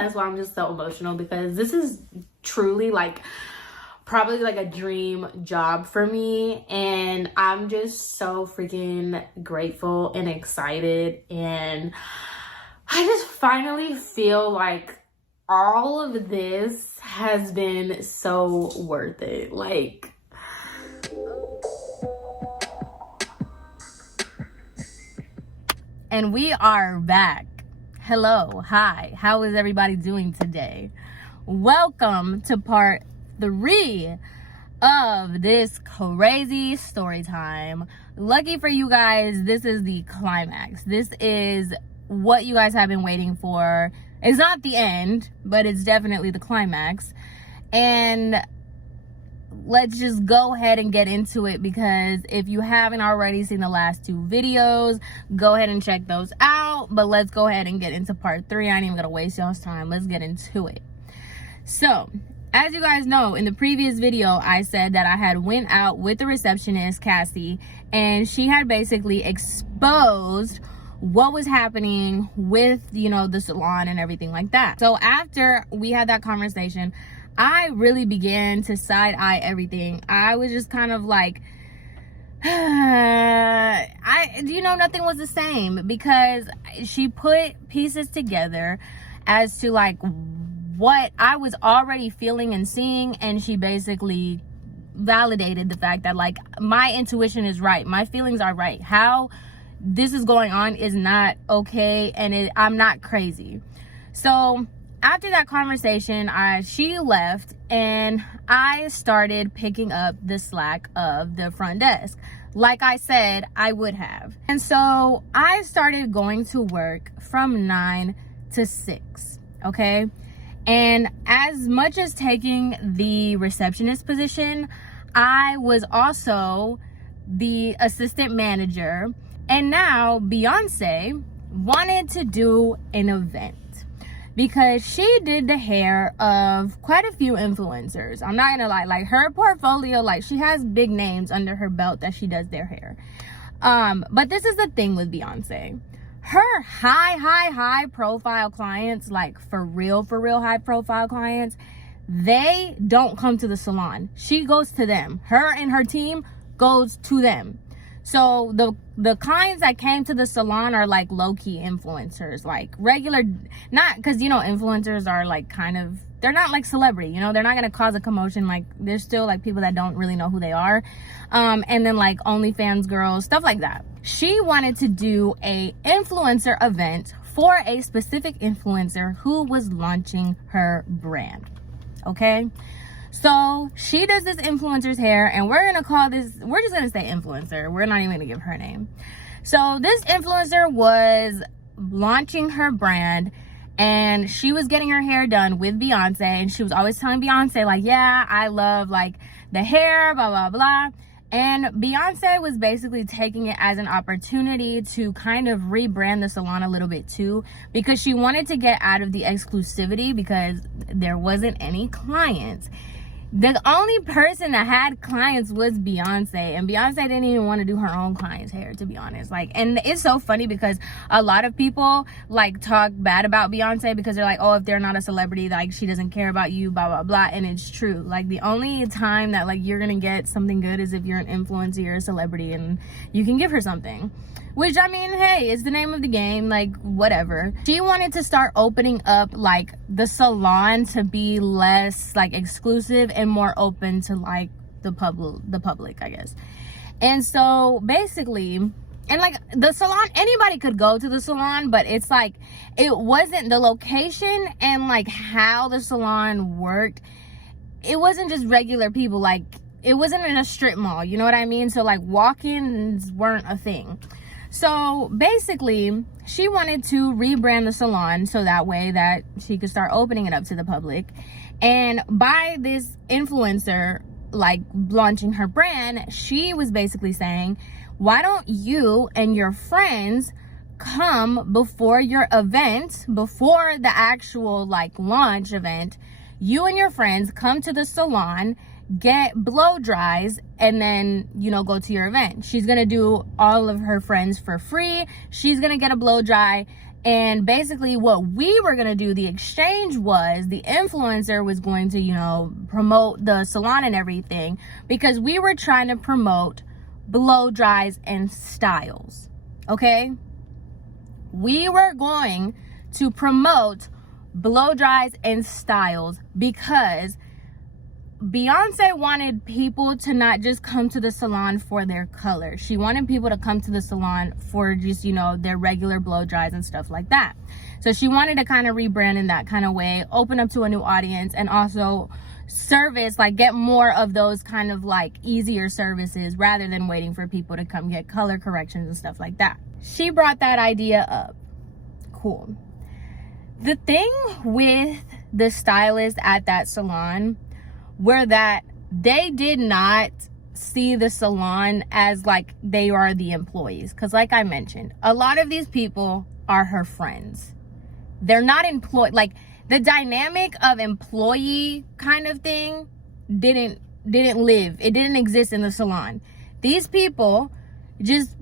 That's why I'm just so emotional, because this is truly like probably like a dream job for me, and I'm just so freaking grateful and excited, and I just finally feel like all of this has been so worth it. Like, and we are back. Hello, hi, how is everybody doing today? Welcome to part 3 of this crazy story time. Lucky for you guys, this is the climax. This is what you guys have been waiting for. It's not the end, but it's definitely the climax. And let's just go ahead and get into it, because if you haven't already seen the last 2 videos, go ahead and check those out. But let's go ahead and get into part 3. I ain't even gonna waste y'all's time. Let's get into it. So, as you guys know, in the previous video, I said that I had went out with the receptionist, Cassie, and she had basically exposed what was happening with, the salon and everything like that. So after we had that conversation, I really began to side-eye everything. I was just kind of like, nothing was the same, because she put pieces together as to like what I was already feeling and seeing, and she basically validated the fact that like my intuition is right, my feelings are right, how this is going on is not okay, and I'm not crazy. So after that conversation, she left, and I started picking up the slack of the front desk, like I said I would have. And so I started going to work from 9 to 6, okay? And as much as taking the receptionist position, I was also the assistant manager. And now Beyonce wanted to do an event, because she did the hair of quite a few influencers. I'm not gonna lie, like her portfolio, like she has big names under her belt that she does their hair. But this is the thing with Beyonce. Her high profile clients, like for real high profile clients, they don't come to the salon. She goes to them. Her and her team goes to them. So the clients that came to the salon are like low-key influencers, like regular, not because influencers are like kind of, they're not like celebrity, they're not gonna cause a commotion. Like there's still like people that don't really know who they are, and then like OnlyFans girls, stuff like that. She wanted to do a influencer event for a specific influencer who was launching her brand. Okay, so she does this influencer's hair, and we're just gonna say influencer. We're not even gonna give her name. So this influencer was launching her brand, and she was getting her hair done with Beyonce, and she was always telling Beyonce like, yeah, I love like the hair, blah, blah, blah. And Beyonce was basically taking it as an opportunity to kind of rebrand the salon a little bit too, because she wanted to get out of the exclusivity, because there wasn't any clients. The only person that had clients was Beyonce, and Beyonce didn't even want to do her own clients' hair, to be honest. Like, and it's so funny because a lot of people like talk bad about Beyonce because they're like, oh, if they're not a celebrity, like she doesn't care about you, blah, blah, blah. And it's true. Like the only time that like you're gonna get something good is if you're an influencer or a celebrity and you can give her something. Which, I mean, hey, it's the name of the game, like, whatever. She wanted to start opening up, like, the salon to be less, like, exclusive and more open to, like, the public, I guess. And so, basically, and, like, the salon, anybody could go to the salon, but it's, like, it wasn't the location and, like, how the salon worked. It wasn't just regular people, like, it wasn't in a strip mall, you know what I mean? So, like, walk-ins weren't a thing. So basically, she wanted to rebrand the salon so that way that she could start opening it up to the public. And by this influencer, like, launching her brand, she was basically saying, why don't you and your friends come before your event, before the actual, like, launch event, you and your friends come to the salon, get blow dries, and then, go to your event. She's gonna do all of her friends for free. She's gonna get a blow dry, And basically what we were going to do, the exchange was, the influencer was going to, you know, promote the salon and everything, because we were trying to promote blow dries and styles. Okay? We were going to promote blow dries and styles because Beyonce wanted people to not just come to the salon for their color. She wanted people to come to the salon for just, you know, their regular blow dries and stuff like that. So she wanted to kind of rebrand in that kind of way, open up to a new audience, and also service, like get more of those kind of like easier services rather than waiting for people to come get color corrections and stuff like that. She brought that idea up. Cool. The thing with the stylist at that salon were that they did not see the salon as like they are the employees. Because like I mentioned, a lot of these people are her friends. They're not employed. Like the dynamic of employee kind of thing didn't live. It didn't exist in the salon. These people just,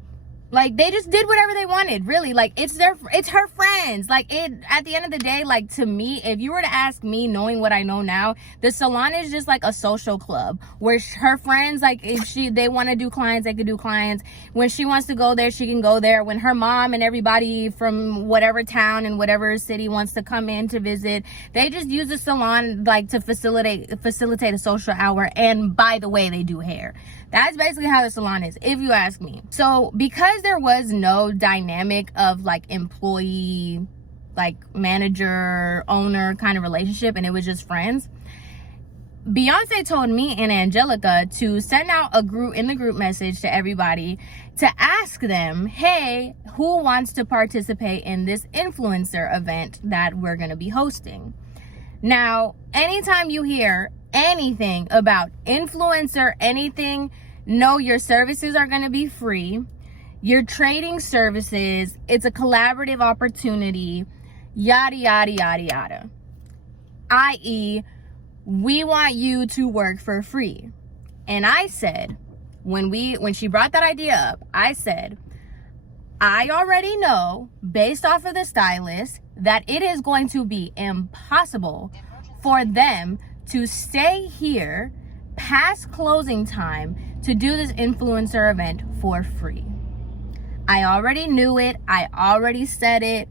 like, they just did whatever they wanted, really. Like, it's her friends. Like, at the end of the day, like, to me, if you were to ask me, knowing what I know now, the salon is just like a social club where her friends, like, if they want to do clients, they could do clients. When she wants to go there, she can go there. When her mom and everybody from whatever town and whatever city wants to come in to visit, they just use the salon, like, to facilitate a social hour. And by the way, they do hair. That's basically how the salon is, if you ask me. So because there was no dynamic of like employee, like manager, owner kind of relationship, and it was just friends, Beyonce told me and Angelica to send out a group message to everybody to ask them, hey, who wants to participate in this influencer event that we're going to be hosting? Now, anytime you hear anything about influencer anything, know your services are going to be free. You're trading services. It's a collaborative opportunity. Yada, yada, yada, yada. I.e., we want you to work for free. And I said, when she brought that idea up, I said, I already know, based off of the stylist, that it is going to be impossible for them to stay here past closing time to do this influencer event for free. I already knew it. I already said it.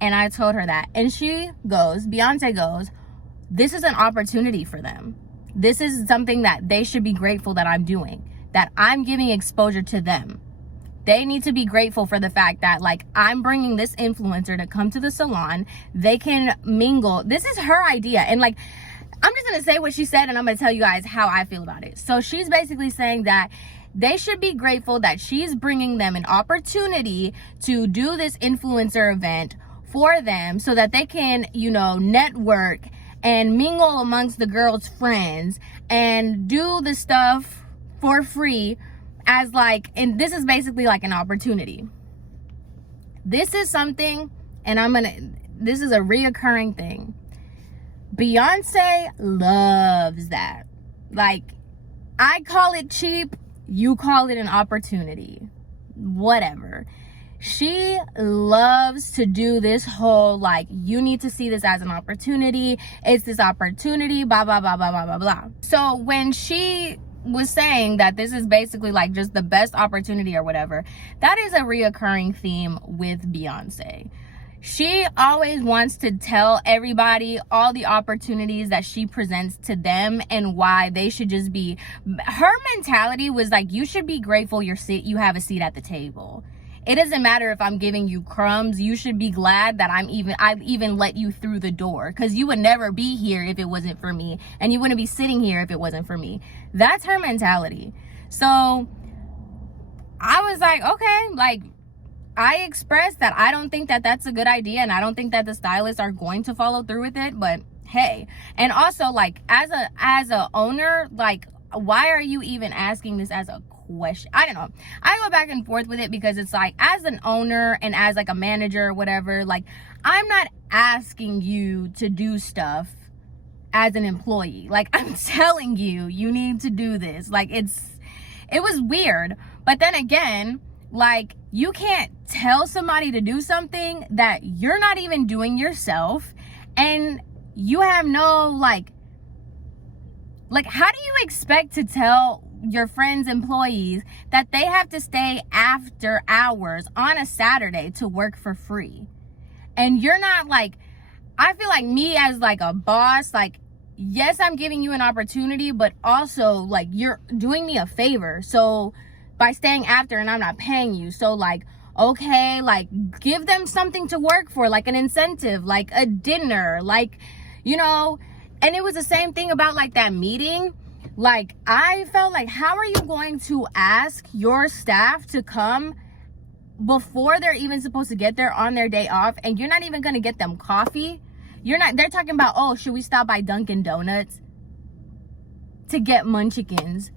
And I told her that. And Beyonce goes, this is an opportunity for them. This is something that they should be grateful that I'm doing, that I'm giving exposure to them. They need to be grateful for the fact that, like, I'm bringing this influencer to come to the salon. They can mingle. This is her idea. And, like, I'm just going to say what she said, and I'm going to tell you guys how I feel about it. So she's basically saying that they should be grateful that she's bringing them an opportunity to do this influencer event for them so that they can, you know, network and mingle amongst the girls' friends and do the stuff for free as, like, and this is basically like an opportunity. This is something, and this is a reoccurring thing. Beyonce loves that. Like, I call it cheap, you call it an opportunity. Whatever. She loves to do this whole, like, you need to see this as an opportunity. It's this opportunity, blah, blah, blah, blah, blah, blah, blah. So when she was saying that this is basically like just the best opportunity or whatever, that is a reoccurring theme with Beyonce. She always wants to tell everybody all the opportunities that she presents to them and why they should just be. Her mentality was like, you should be grateful you have a seat at the table. It doesn't matter if I'm giving you crumbs. You should be glad that I've even let you through the door, because you would never be here if it wasn't for me, and you wouldn't be sitting here if it wasn't for me. That's her mentality. So I was like, okay, like, I expressed that I don't think that that's a good idea, and I don't think that the stylists are going to follow through with it, but hey. And also, like, as a owner, like, why are you even asking this as a question? I don't know. I go back and forth with it, because it's like, as an owner and as like a manager or whatever, like, I'm not asking you to do stuff as an employee. Like, I'm telling you, you need to do this. Like, it was weird. But then again, Like, you can't tell somebody to do something that you're not even doing yourself, and you have no, like, how do you expect to tell your friends' employees that they have to stay after hours on a Saturday to work for free? And you're not, like, I feel like me as, like, a boss, like, yes, I'm giving you an opportunity, but also, like, you're doing me a favor. So by staying after, and I'm not paying you. So, like, okay, like, give them something to work for, like an incentive, like a dinner, like, you know. And it was the same thing about, like, that meeting. Like, I felt like, how are you going to ask your staff to come before they're even supposed to get there on their day off, and you're not even going to get them coffee? They're talking about, oh, should we stop by Dunkin' Donuts to get munchkins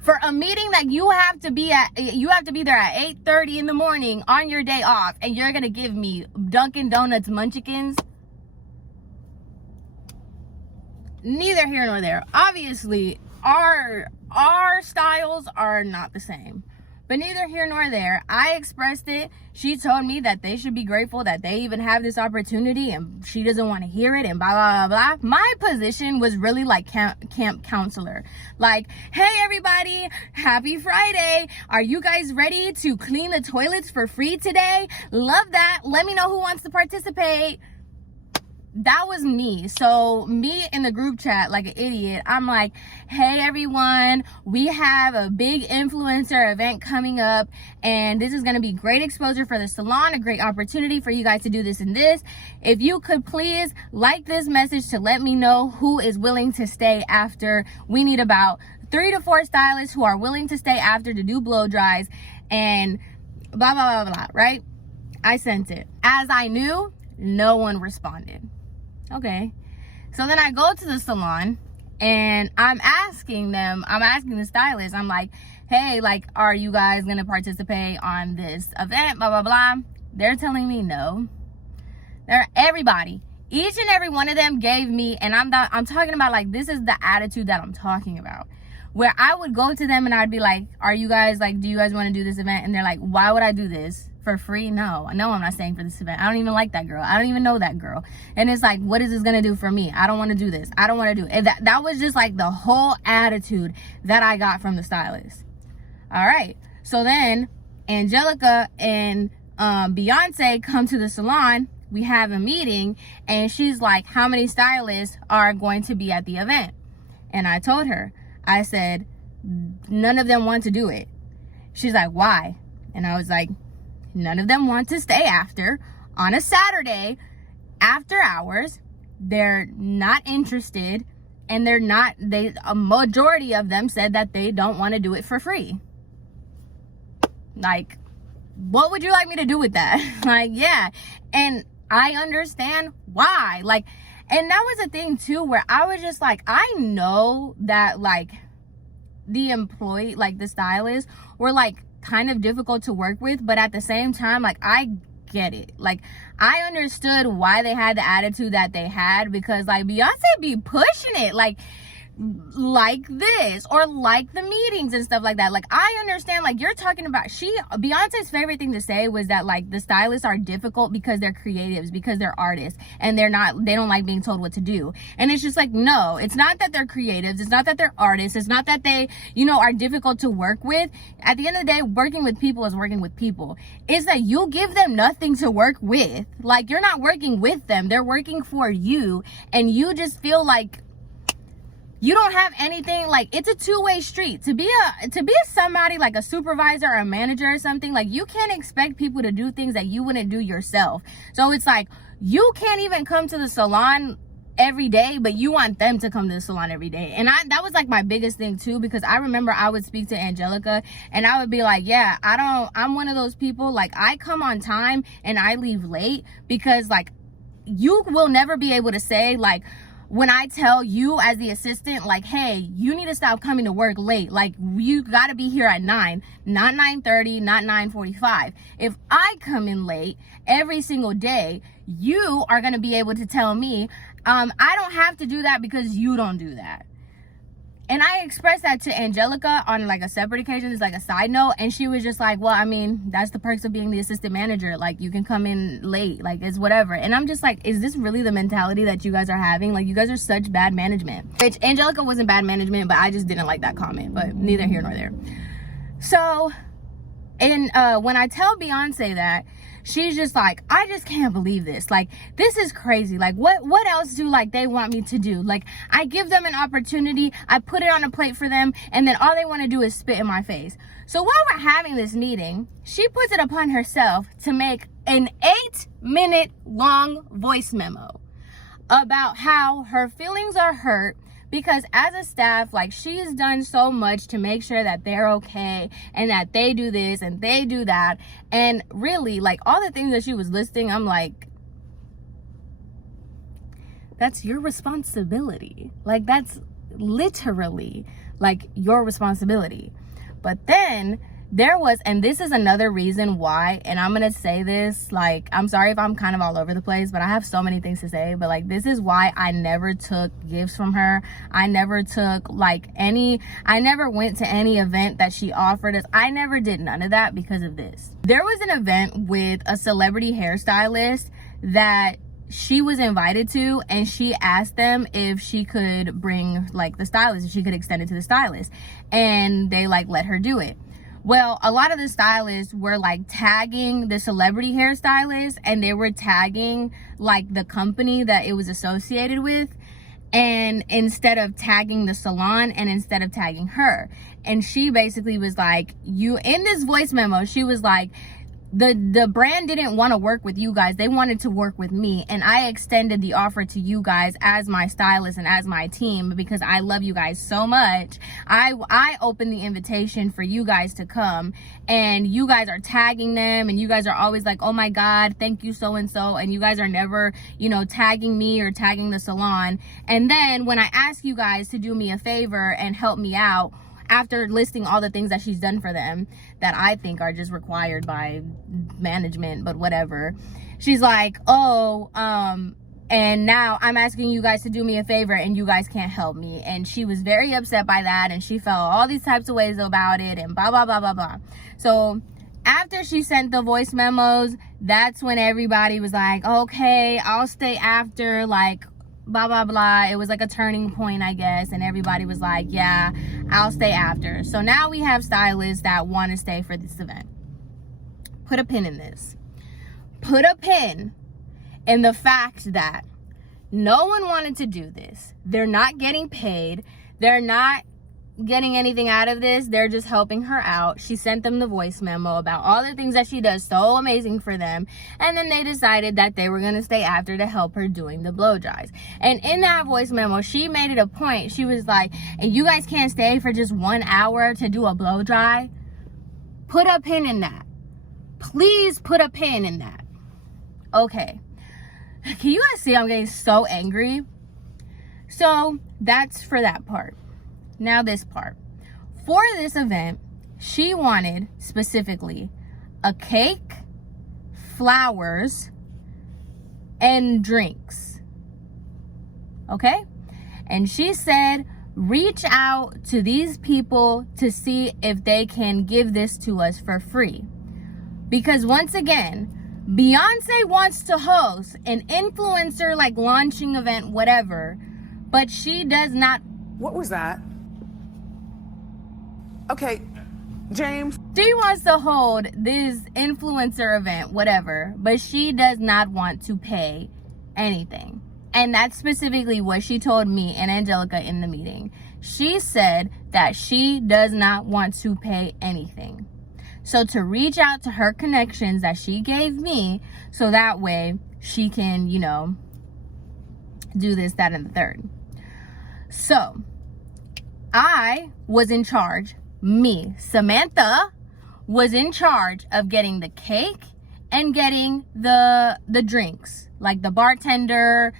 for a meeting that you have to be there at 8:30 in the morning on your day off, and you're going to give me Dunkin' Donuts munchkins? Neither here nor there. Obviously, our styles are not the same, but neither here nor there. I expressed it. She told me that they should be grateful that they even have this opportunity, and she doesn't want to hear it, and blah blah blah blah. My position was really like camp counselor. Like, hey everybody, happy Friday. Are you guys ready to clean the toilets for free today? Love that. Let me know who wants to participate. That was me. So me in the group chat, like an idiot, I'm like, hey everyone, we have a big influencer event coming up, and this is going to be great exposure for the salon, a great opportunity for you guys to do this and this. If you could please like this message to let me know who is willing to stay after. We need about 3 to 4 stylists who are willing to stay after to do blow dries, and blah blah blah blah, right? I sent it. As I knew, no one responded. Okay, so then I go to the salon, and I'm asking the stylist, I'm like, hey, like, are you guys gonna participate on this event, blah blah blah? They're telling me no. Everybody, each and every one of them gave me, and I'm talking about, like, this is the attitude that I'm talking about, where I would go to them and I'd be like, are you guys, like, do you guys want to do this event? And they're like, why would I do this for free? No, I'm not staying for this event. I don't even like that girl. I don't even know that girl. And it's like, what is this gonna do for me? I don't want to do this. I don't want to do it. And that was just like the whole attitude that I got from the stylist. All right, so then Angelica and Beyonce come to the salon. We have a meeting, and she's like, how many stylists are going to be at the event? And I told her, I said, none of them want to do it. She's like, why? And I was like, none of them want to stay after on a Saturday after hours. They're not interested, and a majority of them said that they don't want to do it for free. Like, what would you like me to do with that? Like, yeah. And I understand why. Like, and that was a thing too, where I was just like, I know that, like, the employee, like the stylists, were like kind of difficult to work with, but at the same time, like, I get it. Like, I understood why they had the attitude that they had, because, like, Beyonce be pushing it like this, or like the meetings and stuff like that. Like, I understand, like, you're talking about, Beyonce's favorite thing to say was that, like, the stylists are difficult because they're creatives, because they're artists, and they don't like being told what to do. And it's just like, no, it's not that they're creatives, it's not that they're artists, it's not that they, are difficult to work with. At the end of the day, working with people is working with people. It's that you give them nothing to work with. Like, you're not working with them, they're working for you, and you just feel like you don't have anything. Like, it's a two-way street. To be somebody like a supervisor or a manager or something, like, you can't expect people to do things that you wouldn't do yourself. So it's like, you can't even come to the salon every day, but you want them to come to the salon every day. And that was like my biggest thing too, because I remember I would speak to Angelica, and I would be like, yeah, I'm one of those people, like, I come on time and I leave late, because, like, you will never be able to say, like, when I tell you as the assistant, like, hey, you need to stop coming to work late. Like, you got to be here at 9, not 9:30, not 9:45. If I come in late every single day, you are going to be able to tell me, I don't have to do that because you don't do that. And I expressed that to Angelica on like a separate occasion, it's like a side note, and she was just like, well, I mean, that's the perks of being the assistant manager, like you can come in late, like it's whatever. And I'm just like, is this really the mentality that you guys are having? Like, you guys are such bad management. Which Angelica wasn't bad management, but I just didn't like that comment, but neither here nor there. So, and when I tell Beyonce that, she's just like, I just can't believe this. Like, this is crazy. Like, what else do like they want me to do? Like, I give them an opportunity, I put it on a plate for them, and then all they want to do is spit in my face. So while we're having this meeting, she puts it upon herself to make an 8-minute long voice memo about how her feelings are hurt because as a staff, like, she's done so much to make sure that they're okay and that they do this and they do that. And really, like, all the things that she was listing, I'm like, that's your responsibility. Like, that's literally like your responsibility. But then there was, and this is another reason why, and I'm gonna say this, like, I'm sorry if I'm kind of all over the place, but I have so many things to say, but like, this is why I never took gifts from her. I never took like I never went to any event that she offered us. I never did none of that because of this. There was an event with a celebrity hairstylist that she was invited to, and she asked them if she could bring like the stylist, if she could extend it to the stylist, and they like let her do it. Well, a lot of the stylists were like tagging the celebrity hairstylist, and they were tagging like the company that it was associated with, and instead of tagging the salon and instead of tagging her. And she basically was like, in this voice memo, she was like, the brand didn't want to work with you guys, they wanted to work with me, and I extended the offer to you guys as my stylist and as my team because I love you guys so much. I opened the invitation for you guys to come, and you guys are tagging them, and you guys are always like, oh my god, thank you so and so, and you guys are never, you know, tagging me or tagging the salon. And then when I ask you guys to do me a favor and help me out, after listing all the things that she's done for them that I think are just required by management, but whatever, she's like, oh, and now I'm asking you guys to do me a favor and you guys can't help me. And she was very upset by that, and she felt all these types of ways about it, and blah blah blah blah blah. So after she sent the voice memos, that's when everybody was like, okay, I'll stay after, like, blah blah blah. It was like a turning point, I guess, and everybody was like, yeah, I'll stay after. So now we have stylists that want to stay for this event. Put a pin in this. Put a pin in the fact that no one wanted to do this. They're not getting paid. They're not getting anything out of this. They're just helping her out. She sent them the voice memo about all the things that she does so amazing for them, and then they decided that they were going to stay after to help her doing the blow dries. And in that voice memo, she made it a point. She was like, and you guys can't stay for just 1 hour to do a blow dry. Put a pin in that. Please put a pin in that. Okay, can you guys see I'm getting so angry? So that's for that part. Now this part. For this event, she wanted specifically a cake, flowers, and drinks. Okay? And she said, reach out to these people to see if they can give this to us for free. Because once again, Beyonce wants to host an influencer like launching event, whatever, but she does not. What was that? Okay, James. She wants to hold this influencer event, whatever, but she does not want to pay anything. And that's specifically what she told me and Angelica in the meeting. She said that she does not want to pay anything. So to reach out to her connections that she gave me, so that way she can, you know, do this, that, and the third. So I was in charge. Me, Samantha, was in charge of getting the cake and getting the drinks, like the bartender.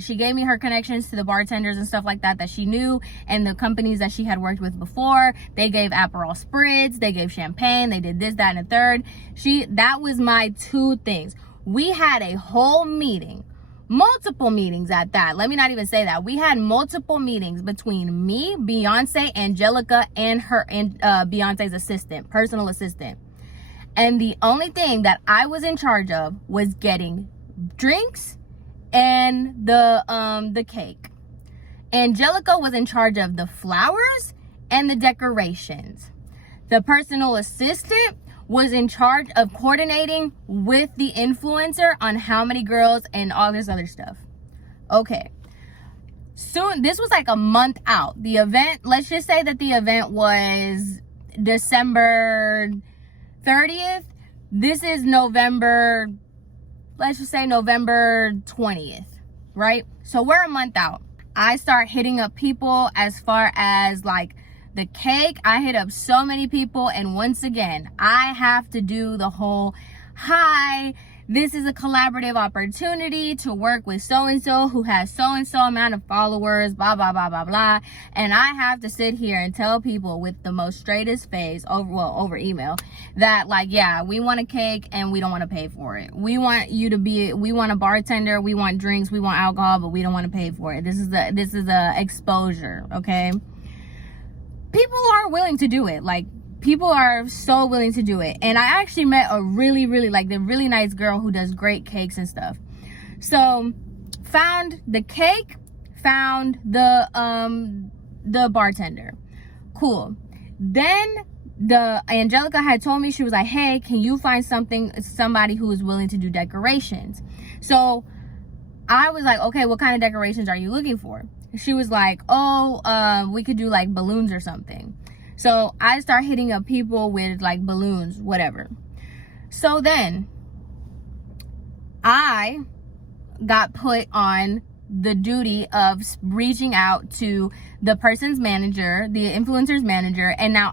She gave me her connections to the bartenders and stuff like that she knew, and the companies that she had worked with before. They gave Aperol spritz, they gave champagne, they did this, that, and the third. That was my 2 things. We had a whole meeting multiple meetings at that. Let me not even say that. We had multiple meetings between me, Beyonce, Angelica, and Beyonce's assistant, personal assistant. And the only thing that I was in charge of was getting drinks and the cake. Angelica was in charge of the flowers and the decorations. The personal assistant was in charge of coordinating with the influencer on how many girls and all this other stuff. Okay. Soon, this was like a month out. The event, let's just say that the event was December 30th. This is November, let's just say November 20th, right? So we're a month out. I start hitting up people as far as like the cake. I hit up so many people, and once again, I have to do the whole, hi, this is a collaborative opportunity to work with so-and-so who has so-and-so amount of followers, blah, blah, blah, blah, blah. And I have to sit here and tell people with the most straightest face over email that like, yeah, we want a cake and we don't want to pay for it. We want a bartender, we want drinks, we want alcohol, but we don't want to pay for it. This is a exposure, okay? People are willing to do it. Like, people are so willing to do it. And I actually met a really nice girl who does great cakes and stuff. So found the cake, found the bartender. Cool. Then Angelica had told me, she was like, hey, can you find somebody who is willing to do decorations? So I was like, okay, what kind of decorations are you looking for? She was like, oh, we could do like balloons or something. So I start hitting up people with like balloons, whatever. So then I got put on the duty of reaching out to the person's manager, the influencer's manager. And now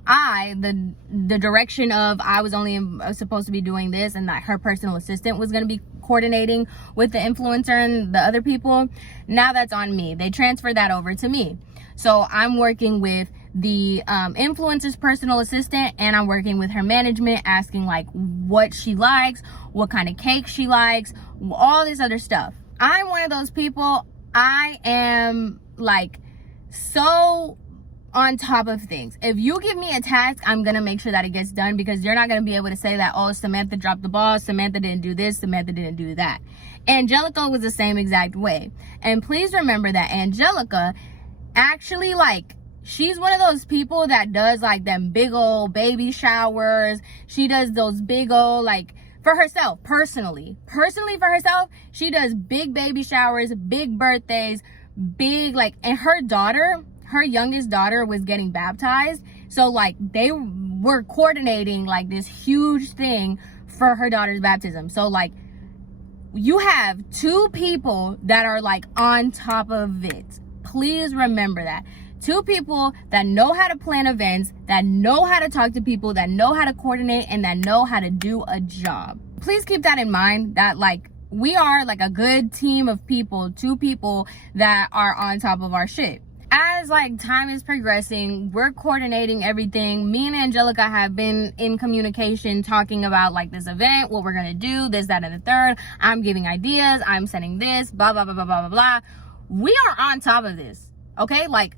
the direction of, I was only supposed to be doing this, and that her personal assistant was going to be coordinating with the influencer and the other people. Now that's on me. They transferred that over to me. So I'm working with the influencer's personal assistant, and I'm working with her management, asking like what she likes, what kind of cake she likes, all this other stuff. I'm one of those people, I am like so on top of things. If you give me a task, I'm gonna make sure that it gets done, because you're not gonna be able to say that, oh, Samantha dropped the ball, Samantha didn't do this, Samantha didn't do that. Angelica was the same exact way. And please remember that Angelica actually, like, she's one of those people that does like them big old baby showers. She does those big old, like, for herself, personally for herself, she does big baby showers, big birthdays, big, like, and her youngest daughter was getting baptized. So like they were coordinating like this huge thing for her daughter's baptism. So like you have two people that are like on top of it. Please remember that. Two people that know how to plan events, that know how to talk to people, that know how to coordinate, and that know how to do a job. Please keep that in mind, that like we are like a good team of people, two people that are on top of our shit. As like time is progressing, we're coordinating everything. Me and Angelica have been in communication, talking about like this event, what we're gonna do, this, that, and the third. I'm giving ideas, I'm sending this, blah, blah, blah, blah, blah, blah, blah. We are on top of this, okay? Like,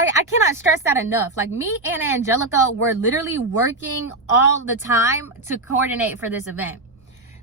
I cannot stress that enough. Like, me and Angelica were literally working all the time to coordinate for this event.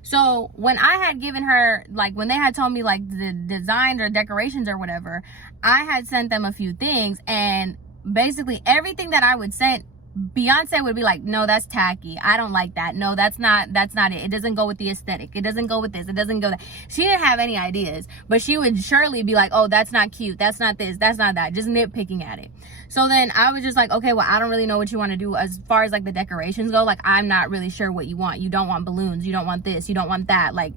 So when I had given her, like, when they had told me like the designs or decorations or whatever, I had sent them a few things, and basically everything that I would send, Beyonce would be like, no, that's tacky, I don't like that, no, that's not it, it doesn't go with the aesthetic, it doesn't go with this, it doesn't go that. She didn't have any ideas, but she would surely be like, oh, that's not cute, that's not this, that's not that, just nitpicking at it. So then I was just like, okay, well, I don't really know what you want to do as far as like the decorations go. Like, I'm not really sure what you want. You don't want balloons, you don't want this, you don't want that. Like,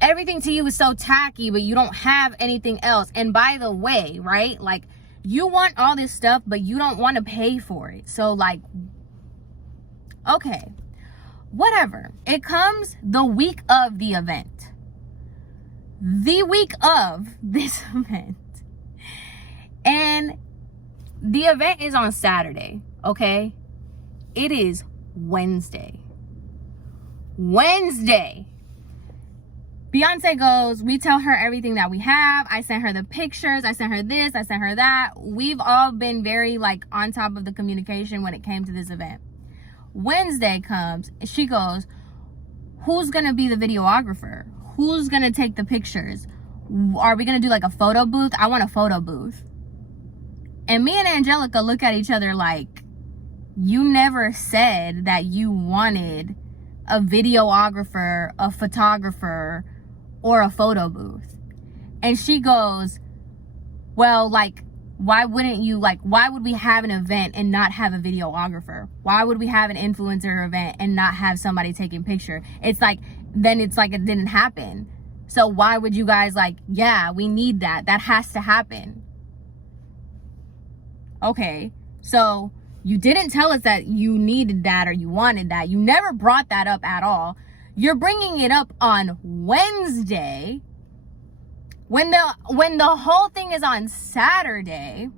everything to you is so tacky, but you don't have anything else. And by the way, right, like, you want all this stuff, but you don't want to pay for it. So like, okay, whatever. It comes the week of the event. The week of this event. And the event is on Saturday, okay? It is Wednesday. Beyonce goes, we tell her everything that we have. I sent her the pictures. I sent her this. I sent her that. We've all been very like on top of the communication when it came to this event. Wednesday comes. She goes, who's going to be the videographer? Who's going to take the pictures? Are we going to do like a photo booth? I want a photo booth. And me and Angelica look at each other like, you never said that you wanted a videographer, a photographer, or a photo booth. And she goes, well, like, why wouldn't you, like, why would we have an event and not have a videographer? Why would we have an influencer event and not have somebody taking picture? It's like, then it's like it didn't happen. So why would you guys like, yeah, we need that. That has to happen. Okay, so you didn't tell us that you needed that or you wanted that. You never brought that up at all. You're bringing it up on Wednesday when the whole thing is on Saturday,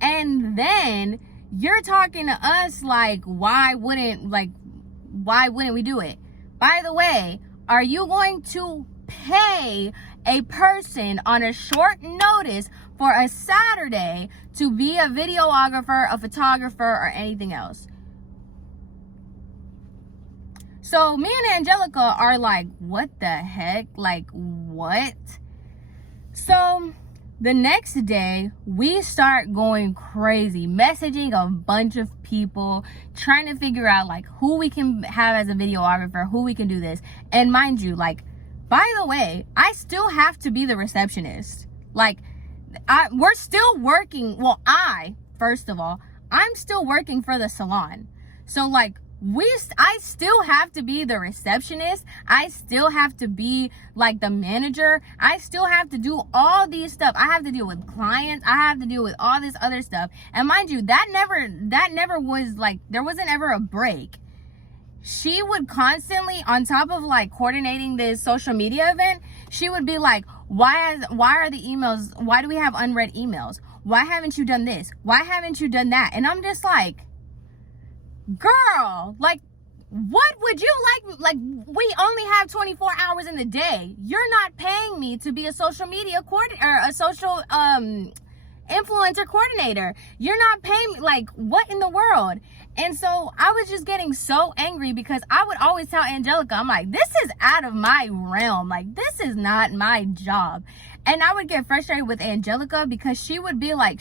and then you're talking to us like, why wouldn't we do it? By the way, are you going to pay a person on a short notice for a Saturday to be a videographer, a photographer, or anything else? So me and Angelica are like, what the heck? Like, what? So the next day, we start going crazy, messaging a bunch of people, trying to figure out like who we can have as a videographer, who we can do this. And mind you, like, by the way, I still have to be the receptionist. Like, we're still working. Well, first of all, I'm still working for the salon. So like, I still have to be the receptionist. I still have to be like the manager. I still have to do all these stuff. I have to deal with clients. I have to deal with all this other stuff. And mind you, that never was like, there wasn't ever a break. She would constantly, on top of like coordinating this social media event, she would be like, why are the emails, why do we have unread emails? Why haven't you done this? Why haven't you done that? And I'm just like, girl, like, what would you like, we only have 24 hours in the day. You're not paying me to be a social media coordinator, or a social influencer coordinator. You're not paying me, like, what in the world? And so I was just getting so angry because I would always tell Angelica, I'm like, this is out of my realm. Like, this is not my job. And I would get frustrated with Angelica because she would be like,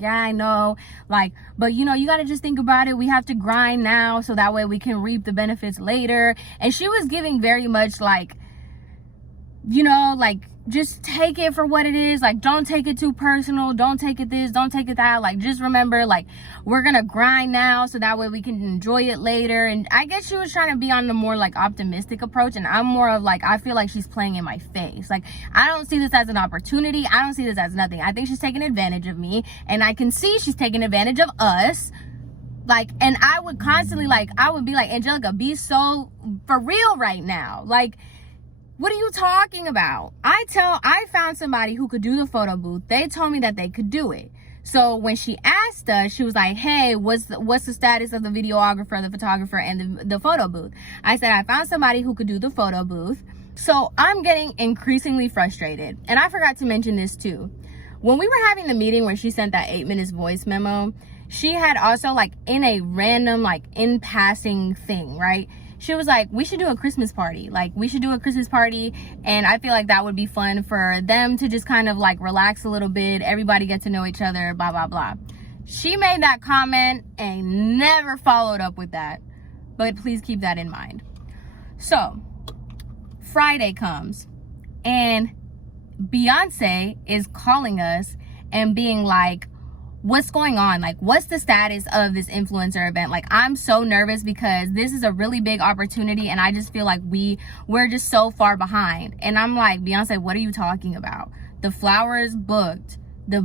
yeah, I know, like, but you know, you got to just think about it. We have to grind now so that way we can reap the benefits later. And she was giving very much like, you know, like, just take it for what it is. Like, don't take it too personal. Don't take it this, don't take it that. Like, just remember, like, we're gonna grind now so that way we can enjoy it later. And I guess she was trying to be on the more like optimistic approach, and I'm more of like, I feel like she's playing in my face. Like, I don't see this as an opportunity. I don't see this as nothing. I think she's taking advantage of me, and I can see she's taking advantage of us. Like, and I would constantly, like, I would be like, Angelica, be so for real right now. Like, what are you talking about? I found somebody who could do the photo booth. They told me that they could do it. So when she asked us, she was like, hey, what's the status of the videographer, the photographer, and the photo booth? I said, I found somebody who could do the photo booth. So I'm getting increasingly frustrated. And I forgot to mention this too. When we were having the meeting where she sent that 8 minutes voice memo, she had also, like, in a random, like, in passing thing, right? She was like, we should do a Christmas party. Like, we should do a Christmas party. And I feel like that would be fun for them to just kind of like relax a little bit. Everybody get to know each other, blah, blah, blah. She made that comment and never followed up with that. But please keep that in mind. So Friday comes and Beyonce is calling us and being like, what's going on? Like, what's the status of this influencer event? Like, I'm so nervous because this is a really big opportunity and I just feel like we're just so far behind. And I'm like, Beyonce, what are you talking about? The flowers booked, the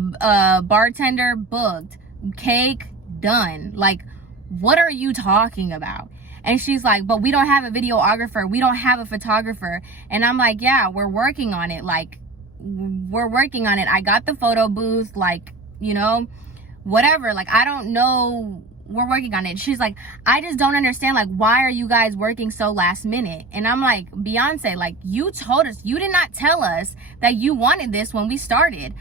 bartender booked, cake done. Like, what are you talking about? And she's like, but we don't have a videographer, we don't have a photographer. And I'm like, yeah, we're working on it. Like, we're working on it. I got the photo booth, like, you know, whatever. Like, I don't know we're working on it. She's like, I just don't understand, like, why are you guys working so last minute? And I'm like, Beyonce, like, you told us, you did not tell us that you wanted this when we started.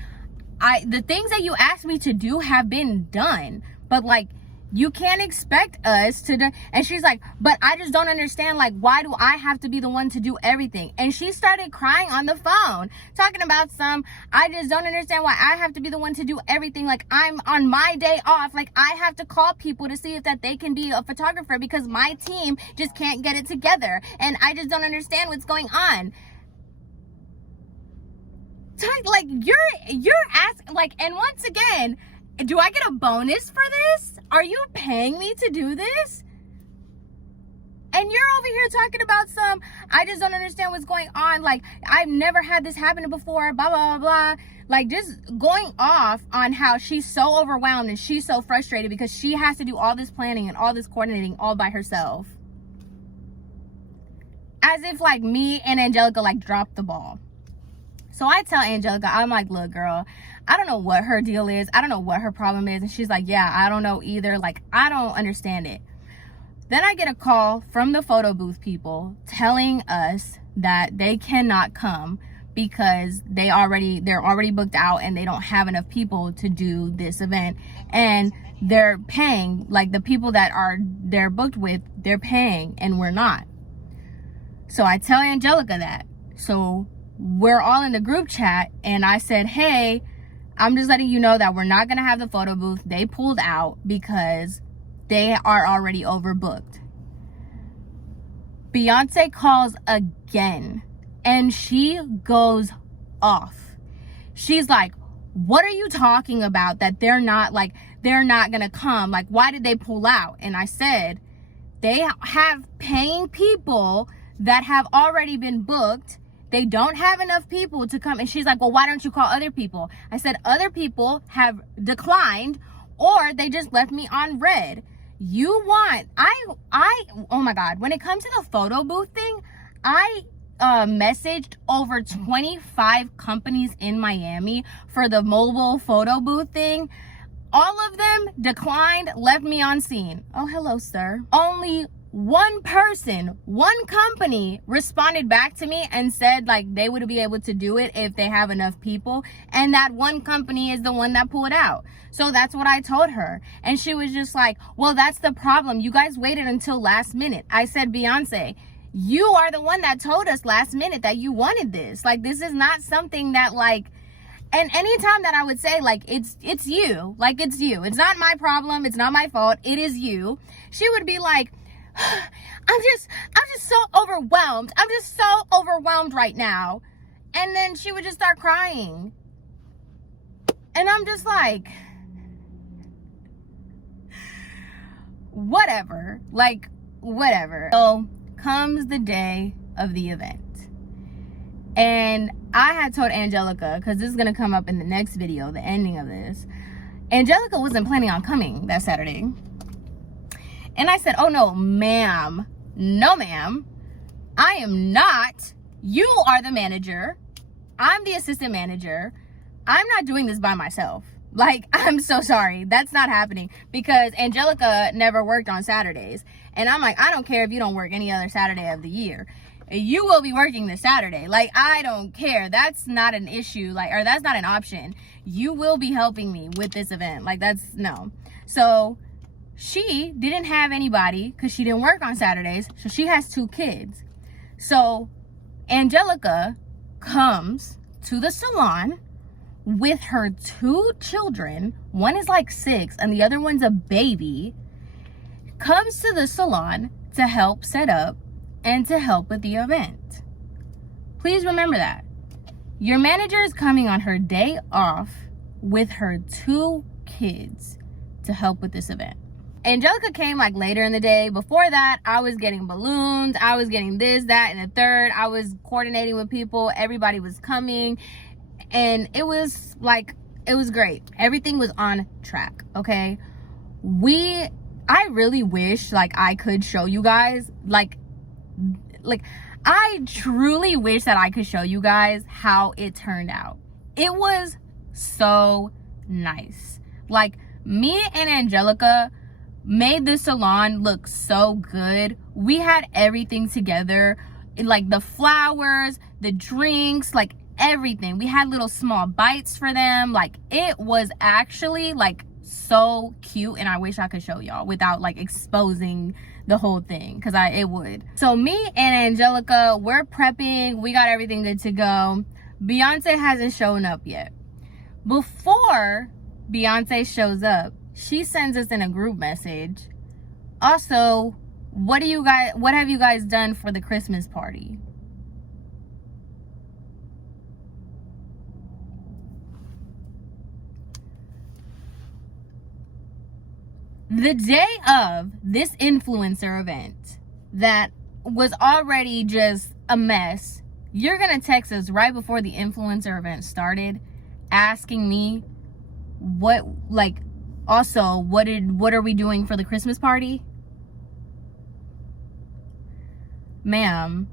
The things that you asked me to do have been done, but like, you can't expect us to do. And she's like, but I just don't understand, like, why do I have to be the one to do everything? And she started crying on the phone, talking about I just don't understand why I have to be the one to do everything. Like, I'm on my day off, like, I have to call people to see if that they can be a photographer because my team just can't get it together, and I just don't understand what's going on. Like, you're asking, like, and once again, do I get a bonus for this? Are you paying me to do this? And you're over here talking about I just don't understand what's going on. Like, I've never had this happen before, blah, blah, blah, blah. Like, just going off on how she's so overwhelmed and she's so frustrated because she has to do all this planning and all this coordinating all by herself. As if, like, me and Angelica, like, dropped the ball. So I tell Angelica, I'm like, look, girl, I don't know what her deal is. I don't know what her problem is. And she's like, yeah, I don't know either. Like, I don't understand it. Then I get a call from the photo booth people telling us that they cannot come because they're already booked out and they don't have enough people to do this event. And they're paying, like, the people that they're booked with, they're paying and we're not. So I tell Angelica that. So we're all in the group chat and I said, hey, I'm just letting you know that we're not going to have the photo booth. They pulled out because they are already overbooked. Beyonce calls again and she goes off. She's like, what are you talking about that they're not going to come? Like, why did they pull out? And I said, they have paying people that have already been booked. They don't have enough people to come. And she's like, well, why don't you call other people? I said, other people have declined or they just left me on red. Oh my God, when it comes to the photo booth thing, I messaged over 25 companies in Miami for the mobile photo booth thing. All of them declined, left me on scene. Oh, hello, sir. Only one company responded back to me and said, like, they would be able to do it if they have enough people. And that one company is the one that pulled out. So that's what I told her. And she was just like, well, that's the problem. You guys waited until last minute. I said, Beyonce, you are the one that told us last minute that you wanted this. Like, this is not something that, like, and anytime that I would say, like, it's you, like, it's you. It's not my problem. It's not my fault. It is you. She would be like, I'm just so overwhelmed. I'm just so overwhelmed right now. And then she would just start crying. And I'm just like, whatever. Like, whatever. So comes the day of the event. And I had told Angelica, because this is going to come up in the next video, the ending of this. Angelica wasn't planning on coming that Saturday. And I said, oh, no, ma'am. No, ma'am. I am not. You are the manager. I'm the assistant manager. I'm not doing this by myself. Like, I'm so sorry. That's not happening because Angelica never worked on Saturdays. And I'm like, I don't care if you don't work any other Saturday of the year. You will be working this Saturday. Like, I don't care. That's not an issue. Like, or that's not an option. You will be helping me with this event. Like, that's no. So she didn't have anybody because she didn't work on Saturdays. So she has 2 kids. So Angelica comes to the salon with her 2 children. One is like 6 and the other one's a baby. Comes to the salon to help set up and to help with the event. Please remember that. Your manager is coming on her day off with her 2 kids to help with this event. Angelica came like later in the day. Before that, I was getting balloons. I was getting this, that, and the third. I was coordinating with people. Everybody was coming. And it was like, it was great. Everything was on track, okay? I really wish like I could show you guys, like I truly wish that I could show you guys how it turned out. It was so nice. Like, me and Angelica made the salon look so good. We had everything together, like the flowers, the drinks, like everything. We had little small bites for them. Like, it was actually like so cute, and I wish I could show y'all without like exposing the whole thing, because it would. So me and Angelica, we're prepping, we got everything good to go. Beyonce hasn't shown up yet. Before Beyonce shows up, she sends us in a group message, also, what have you guys done for the Christmas party? The day of this influencer event that was already just a mess, you're gonna text us right before the influencer event started, asking me what are we doing for the Christmas party? Ma'am,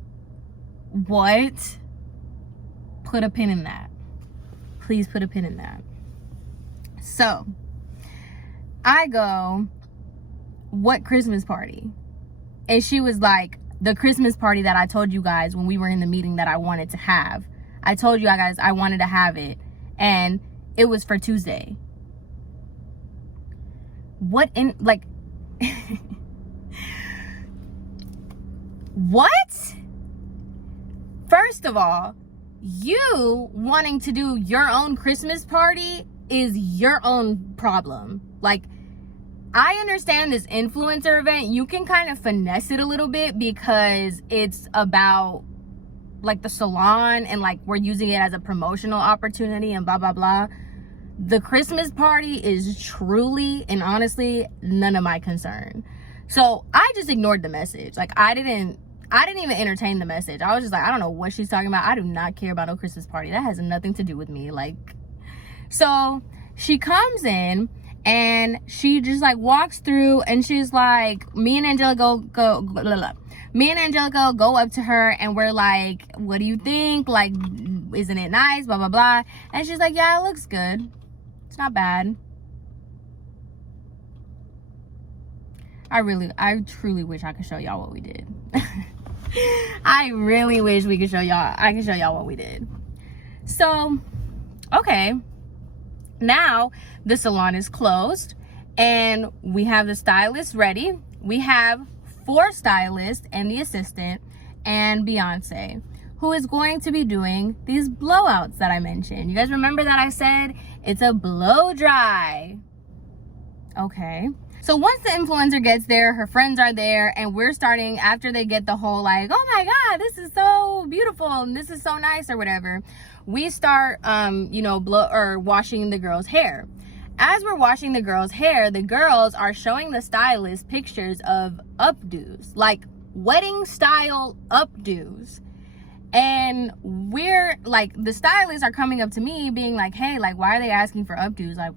what? Put a pin in that. Please put a pin in that. So I go, what Christmas party? And she was like, the Christmas party that I told you guys when we were in the meeting that I wanted to have. I told you guys I wanted to have it, and it was for Tuesday. What in, like, what? First of all, you wanting to do your own Christmas party is your own problem. Like, I understand this influencer event, you can kind of finesse it a little bit because it's about like the salon and like we're using it as a promotional opportunity and blah blah blah. The Christmas party is truly and honestly none of my concern. So I just ignored the message. Like, I didn't even entertain the message. I was just like, I don't know what she's talking about. I do not care about no Christmas party. That has nothing to do with me. Like, so she comes in and she just like walks through and she's like, me and Angelica go up to her and we're like, what do you think? Like, isn't it nice? Blah, blah, blah. And she's like, yeah, it looks good. It's not bad. I truly wish I could show y'all what we did. I really wish I could show y'all what we did. So, okay. Now the salon is closed and we have the stylist ready. We have 4 stylists and the assistant and Beyonce, who is going to be doing these blowouts that I mentioned. You guys remember that I said it's a blow dry. Okay. So once the influencer gets there, her friends are there, and we're starting, after they get the whole like, oh my God, this is so beautiful and this is so nice or whatever, we start, washing the girls' hair. As we're washing the girls' hair, the girls are showing the stylist pictures of updos, like wedding style updos. And we're like, the stylists are coming up to me being like, hey, like, why are they asking for updos? Like,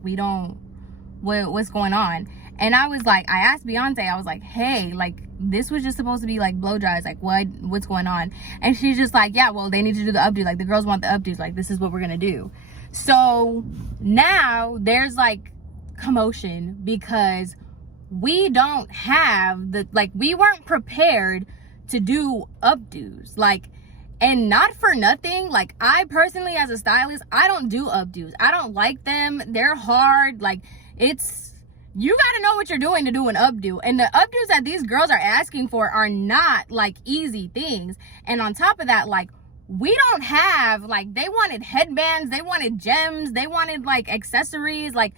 what's going on? And I was like, I asked Beyonce, I was like, hey, like, this was just supposed to be like blow dries, like what's going on? And she's just like, yeah, well, they need to do the updo, like the girls want the updos, like this is what we're gonna do. So now there's like commotion because we don't have we weren't prepared to do updos, like, and not for nothing, like, I personally as a stylist, I don't do updos. I don't like them. They're hard. Like, you got to know what you're doing to do an updo. And the updos that these girls are asking for are not like easy things. And on top of that, like, we don't have, like, they wanted headbands, they wanted gems, they wanted like accessories. Like,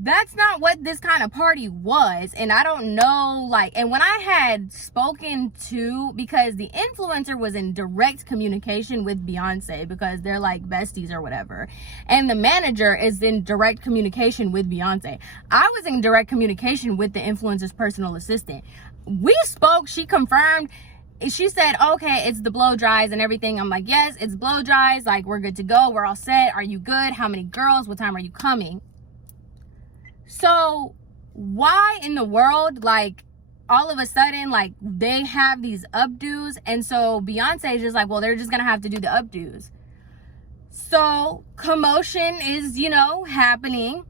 that's not what this kind of party was. And I don't know, like, and when I had spoken to, because the influencer was in direct communication with Beyonce because they're like besties or whatever, and the manager is in direct communication with Beyonce. I was in direct communication with the influencer's personal assistant. We spoke, she confirmed. She said, okay, it's the blow dries and everything. I'm like, yes, it's blow dries. Like, we're good to go. We're all set. Are you good? How many girls? What time are you coming? So why in the world, like, all of a sudden, like, they have these updos, and so Beyonce is just like, well, they're just gonna have to do the updos. So commotion is, happening,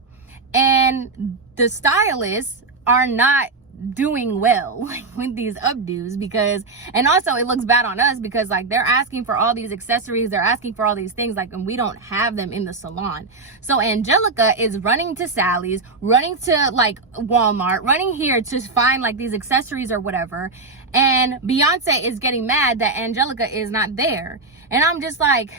and the stylists are not doing well like with these updos, because, and also it looks bad on us because like they're asking for all these accessories, they're asking for all these things, like, and we don't have them in the salon. So Angelica is running to Sally's, running to like Walmart, running here to find like these accessories or whatever, and Beyonce is getting mad that Angelica is not there. And I'm just like,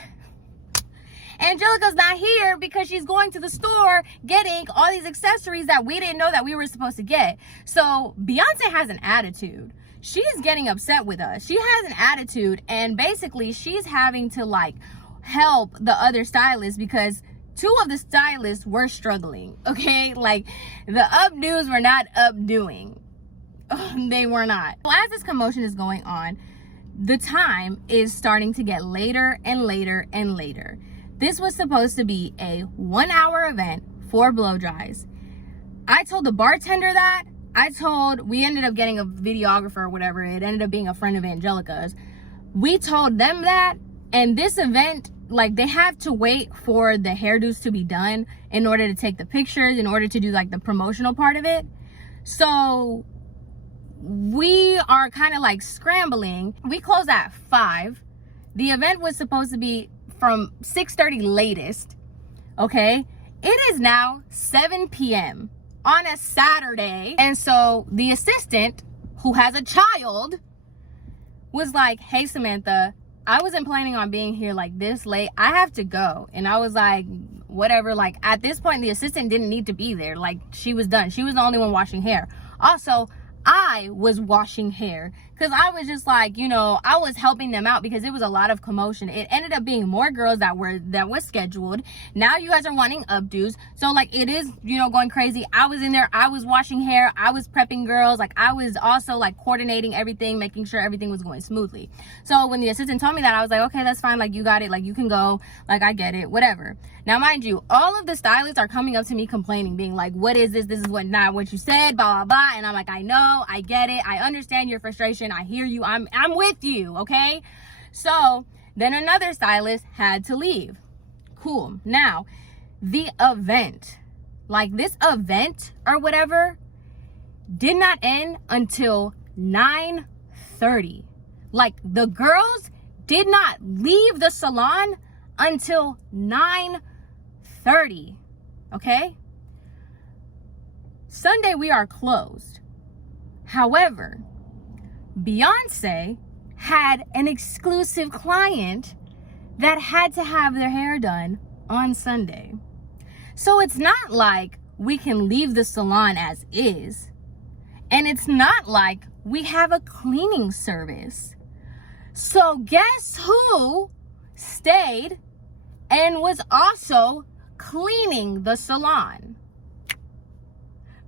Angelica's not here because she's going to the store getting all these accessories that we didn't know that we were supposed to get. So Beyonce has an attitude. She's getting upset with us. She has an attitude, and basically she's having to like help the other stylists because two of the stylists were struggling, okay? Like the updos were not updoing. They were not. So as this commotion is going on, the time is starting to get later and later and later. This was supposed to be a 1-hour event for blow dries. I told the bartender that. We ended up getting a videographer or whatever. It ended up being a friend of Angelica's. We told them that, and this event, like, they have to wait for the hairdos to be done in order to take the pictures, in order to do like the promotional part of it. So we are kind of like scrambling. We close at 5. The event was supposed to be from 6:30 latest, okay? It is now 7 p.m. on a Saturday. And so the assistant, who has a child, was like, hey, Samantha, I wasn't planning on being here like this late. I have to go. And I was like, whatever. Like, at this point, the assistant didn't need to be there. Like, she was done. She was the only one washing hair. Also, I was washing hair because I was just like, you know, I was helping them out because it was a lot of commotion. It ended up being more girls that was scheduled. Now you guys are wanting updos, so like it is, you know, going crazy. I was in there, I was washing hair, I was prepping girls, like I was also like coordinating everything, making sure everything was going smoothly. So when the assistant told me that, I was like, okay, that's fine, like you got it, like you can go, like I get it, whatever. Now mind you, all of the stylists are coming up to me complaining, being like, what is this? This is not what you said, blah blah blah. And I'm like, I know, I get it, I understand your frustration, I hear you, I'm with you, okay? So then another stylist had to leave. Cool. Now the event, like this event or whatever, did not end until 9:30. Like the girls did not leave the salon until 9:30. Okay? Sunday we are closed. However, Beyonce had an exclusive client that had to have their hair done on Sunday. So it's not like we can leave the salon as is. And it's not like we have a cleaning service. So guess who stayed and was also cleaning the salon?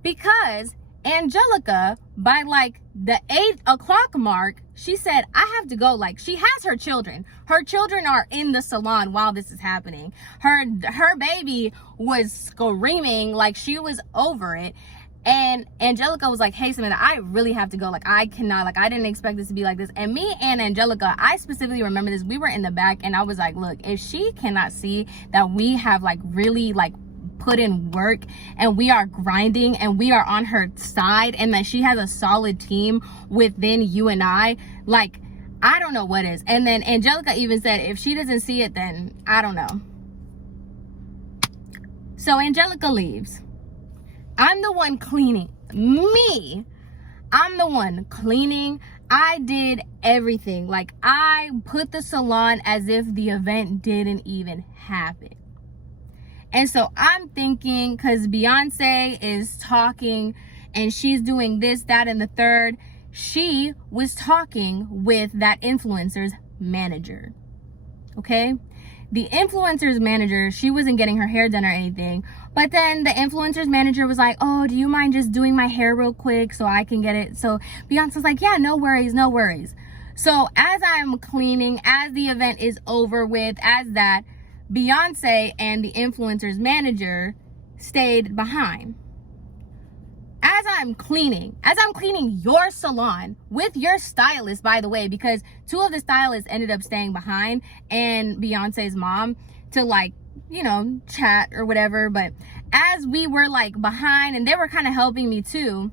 Because Angelica, by like the 8 o'clock mark, she said, I have to go. Like, she has her children. Her children are in the salon while this is happening. Her baby was screaming like she was over it. And Angelica was like, hey, Samantha, I really have to go. Like, I cannot, like, I didn't expect this to be like this. And me and Angelica, I specifically remember this. We were in the back and I was like, look, if she cannot see that we have like really like put in work and we are grinding and we are on her side and that she has a solid team within you and I, like, I don't know what is. And then Angelica even said, if she doesn't see it, then I don't know. So Angelica leaves. I'm the one cleaning. I'm the one cleaning. I did everything. Like, I put the salon as if the event didn't even happen. And so I'm thinking, because Beyonce is talking and she's doing this, that, and the third, she was talking with that influencer's manager. Okay? The influencer's manager, she wasn't getting her hair done or anything. But then the influencer's manager was like, oh, do you mind just doing my hair real quick so I can get it? So Beyonce's like, yeah, no worries, no worries. So as I'm cleaning, as the event is over with, as that, Beyonce and the influencer's manager stayed behind. As I'm cleaning your salon with your stylist, by the way, because 2 of the stylists ended up staying behind and Beyonce's mom to like, you know, chat or whatever. But as we were like behind and they were kind of helping me too,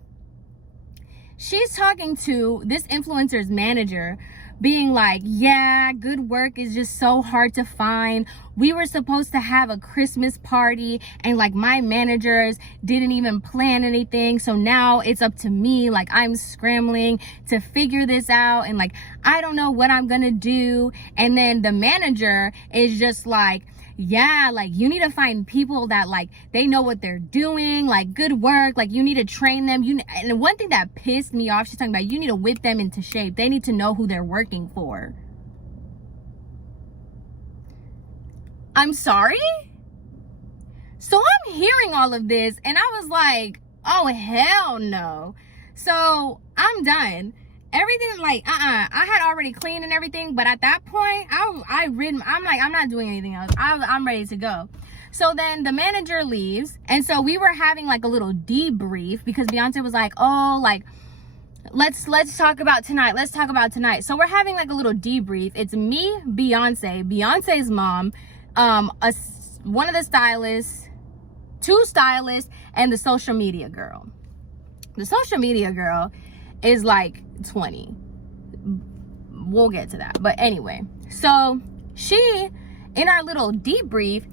she's talking to this influencer's manager, being like, yeah, good work is just so hard to find. We were supposed to have a Christmas party and like my managers didn't even plan anything. So now it's up to me. Like I'm scrambling to figure this out and like, I don't know what I'm gonna do. And then the manager is just like, yeah, like you need to find people that like they know what they're doing, like good work, like you need to train them. And one thing that pissed me off, she's talking about you need to whip them into shape. They need to know who they're working for. I'm sorry? So I'm hearing all of this and I was like, oh hell no. So I'm done. Everything like I had already cleaned and everything, but at that point I'm like, I'm not doing anything else. I'm ready to go. So then the manager leaves, and so we were having like a little debrief because Beyonce was like, oh, like let's talk about tonight. Let's talk about tonight. So we're having like a little debrief. It's me, Beyonce's mom, one of the stylists, 2 stylists, and the social media girl. The social media girl is like 20. We'll get to that. But anyway, so she, in our little debrief,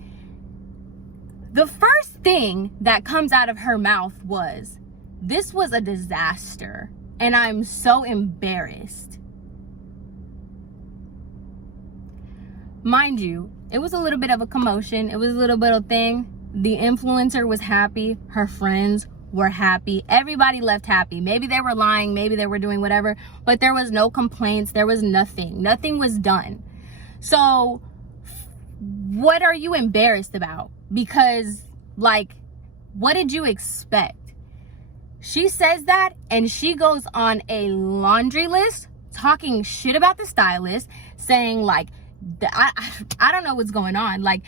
the first thing that comes out of her mouth was, this was a disaster and I'm so embarrassed. Mind you, it was a little bit of a commotion. It was a little bit of thing. The influencer was happy. Her friends were happy. Everybody left happy. Maybe they were lying, maybe they were doing whatever, but there was no complaints. There was nothing was done. So what are you embarrassed about? Because like, what did you expect? She says that and she goes on a laundry list talking shit about the stylist, saying like, I don't know what's going on. Like,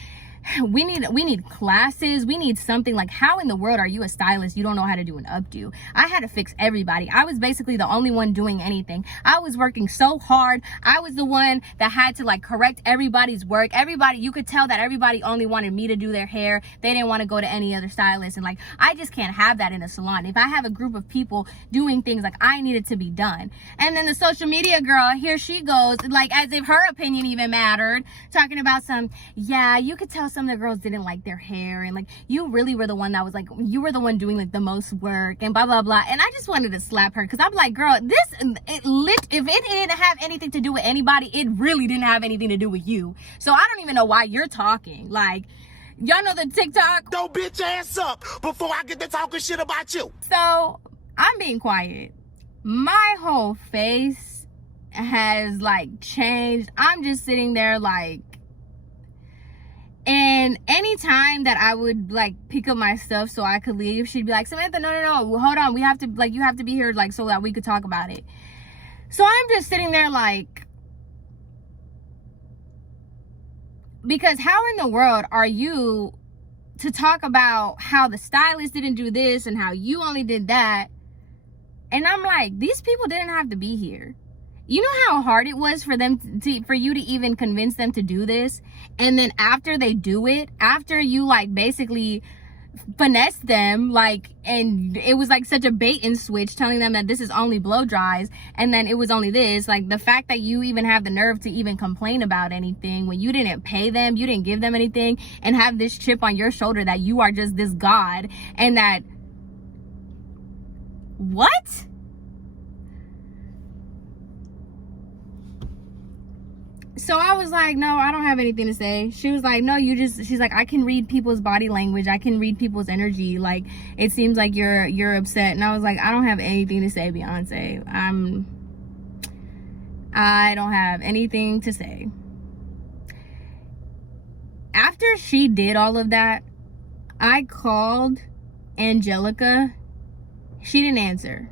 we need classes. We need something. Like, how in the world are you a stylist? You don't know how to do an updo. I had to fix everybody. I was basically the only one doing anything. I was working so hard. I was the one that had to like correct everybody's work. Everybody, you could tell that everybody only wanted me to do their hair. They didn't want to go to any other stylist. And like, I just can't have that in a salon. If I have a group of people doing things, like I need it to be done. And then the social media girl, here she goes, like as if her opinion even mattered, talking about yeah, you could tell some of the girls didn't like their hair, and like you really were the one that was like, you were the one doing like the most work and blah blah blah. And I just wanted to slap her because I'm like, girl, if it didn't have anything to do with anybody, it really didn't have anything to do with you. So I don't even know why you're talking. Like, y'all know the TikTok, don't bitch ass up before I get to talking shit about you. So I'm being quiet. My whole face has like changed. I'm just sitting there like, and anytime that I would like pick up my stuff so I could leave, she'd be like, Samantha, no, hold on, we have to, like, you have to be here like so that we could talk about it. So I'm just sitting there like, because how in the world are you to talk about how the stylist didn't do this and how you only did that? And I'm like, these people didn't have to be here. You know how hard it was for them for you to even convince them to do this? And then after they do it, after you like basically finesse them, like, and it was like such a bait and switch, telling them that this is only blow dries, and then it was only this, like the fact that you even have the nerve to even complain about anything when you didn't pay them, you didn't give them anything, and have this chip on your shoulder that you are just this god, and that, what? So I was like, no, I don't have anything to say. She was like, no, she's like, I can read people's body language. I can read people's energy. Like, it seems like you're upset. And I was like, I don't have anything to say, Beyonce. I don't have anything to say. After she did all of that, I called Angelica. She didn't answer.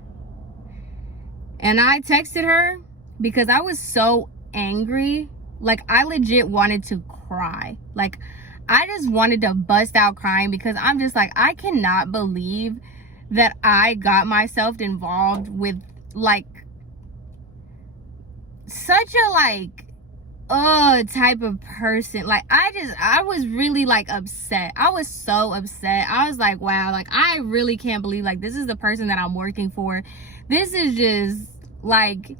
And I texted her because I was so angry. Like, I legit wanted to cry. Like, I just wanted to bust out crying because I'm just like, I cannot believe that I got myself involved with like such a like type of person. Like, I was really like upset. I was so upset. I was like, wow, like I really can't believe like this is the person that I'm working for. This is just like,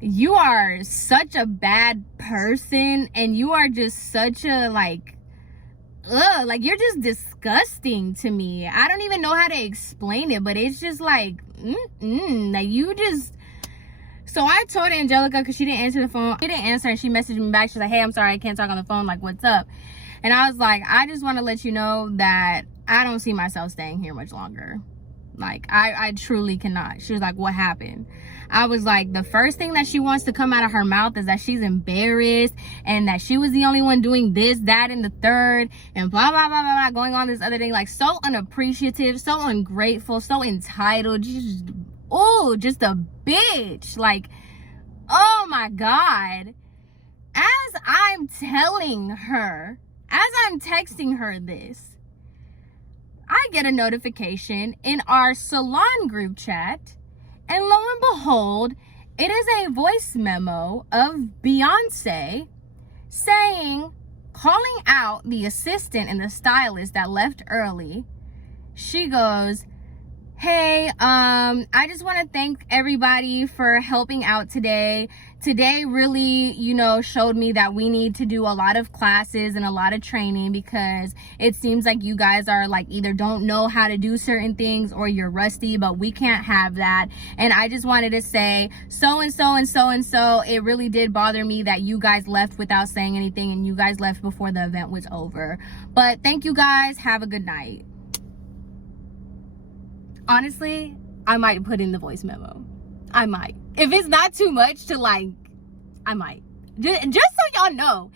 you are such a bad person, and you are just such a like you're just disgusting to me. I don't even know how to explain it, but it's just like like you just. So I told Angelica, because she didn't answer the phone. She didn't answer, and she messaged me back. She's like, hey, I'm sorry, I can't talk on the phone. Like, what's up? And I was like, I just want to let you know that I don't see myself staying here much longer. Like, I truly cannot. She was like, what happened? I was like, the first thing that she wants to come out of her mouth is that she's embarrassed and that she was the only one doing this, that, and the third, and blah, blah, blah, blah, blah, going on this other thing. Like, so unappreciative, so ungrateful, so entitled. Just a bitch. Like, oh my God. As I'm telling her, as I'm texting her this, I get a notification in our salon group chat, and lo and behold, it is a voice memo of Beyonce saying, calling out the assistant and the stylist that left early. She goes, hey, I just want to thank everybody for helping out today. Today really, showed me that we need to do a lot of classes and a lot of training, because it seems like you guys are like either don't know how to do certain things or you're rusty, but we can't have that. And I just wanted to say so and so and so and so. It really did bother me that you guys left without saying anything, and you guys left before the event was over. But thank you guys. Have a good night. Honestly, I might put in the voice memo. I might. If it's not too much to like, I might. Just so y'all know.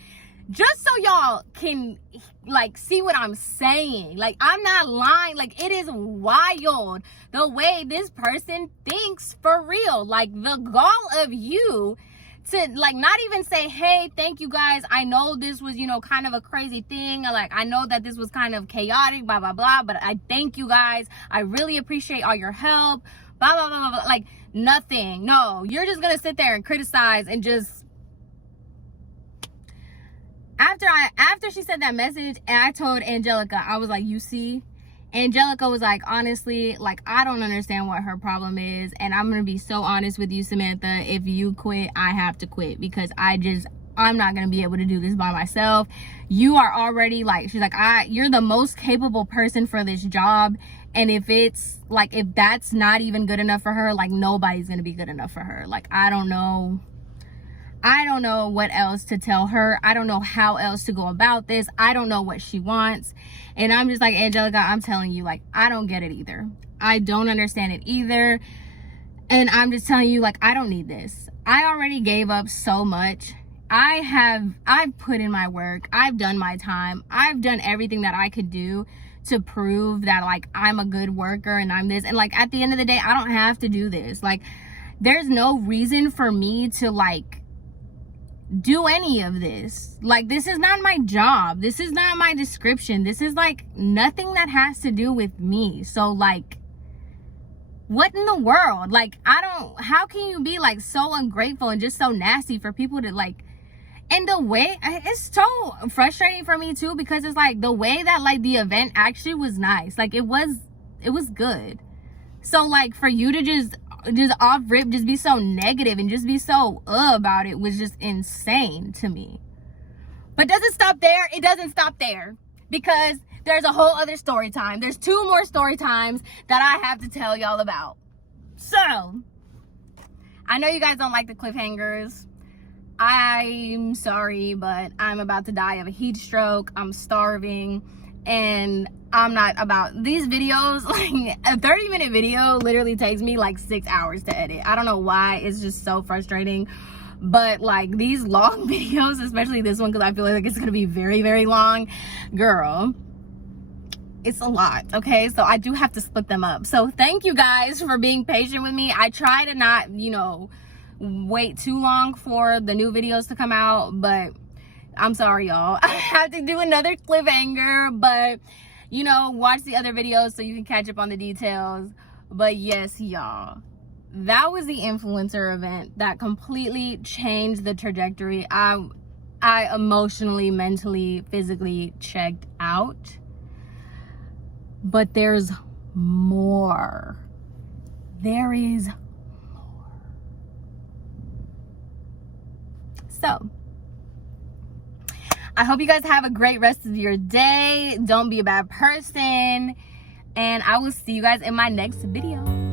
Just so y'all can like see what I'm saying. Like, I'm not lying. Like, it is wild the way this person thinks for real. Like, the gall of you to like not even say, hey, thank you guys, I know this was kind of a crazy thing, like I know that this was kind of chaotic, blah blah blah, but I thank you guys, I really appreciate all your help, blah blah blah blah, blah. Like, nothing. No, you're just gonna sit there and criticize and just. After she said that message, and I told Angelica, I was like, you see, Angelica was like, honestly, like, I don't understand what her problem is. And I'm going to be so honest with you, Samantha. If you quit, I have to quit, because I'm not going to be able to do this by myself. You are already like, she's like, you're the most capable person for this job. And if that's not even good enough for her, like, nobody's going to be good enough for her. Like, I don't know what else to tell her. I don't know how else to go about this. I don't know what she wants. And I'm just like, Angelica, I'm telling you, like, I don't get it either. I don't understand it either. And I'm just telling you, like, I don't need this. I already gave up so much. I've put in my work. I've done my time. I've done everything that I could do to prove that, like, I'm a good worker and I'm this. And, like, at the end of the day, I don't have to do this. Like, there's no reason for me to, like, do any of this. Like, this is not my job. This is not my description. This is like nothing that has to do with me. So like, what in the world? Like, how can you be like so ungrateful and just so nasty for people to like, and the way, it's so frustrating for me too, because it's like the way that like the event actually was nice. Like, it was good. So like, for you to just off rip, just be so negative and just be so about it was just insane to me. But does it stop there? It doesn't stop there, because there's a whole other story time. There's 2 more story times that I have to tell y'all about. So, I know you guys don't like the cliffhangers. I'm sorry, but I'm about to die of a heat stroke. I'm starving. And I'm not about these videos. Like, a 30-minute video literally takes me like 6 hours to edit. I don't know why. It's just so frustrating. But like, these long videos, especially this one, because I feel like it's gonna be very, very long, girl, it's a lot. Okay, so I do have to split them up. So thank you guys for being patient with me. I try to not wait too long for the new videos to come out, but I'm sorry, y'all. I have to do another cliffhanger, but watch the other videos so you can catch up on the details. But yes, y'all, that was the influencer event that completely changed the trajectory. I emotionally, mentally, physically checked out. But there's more. There is more. So, I hope you guys have a great rest of your day. Don't be a bad person. And I will see you guys in my next video.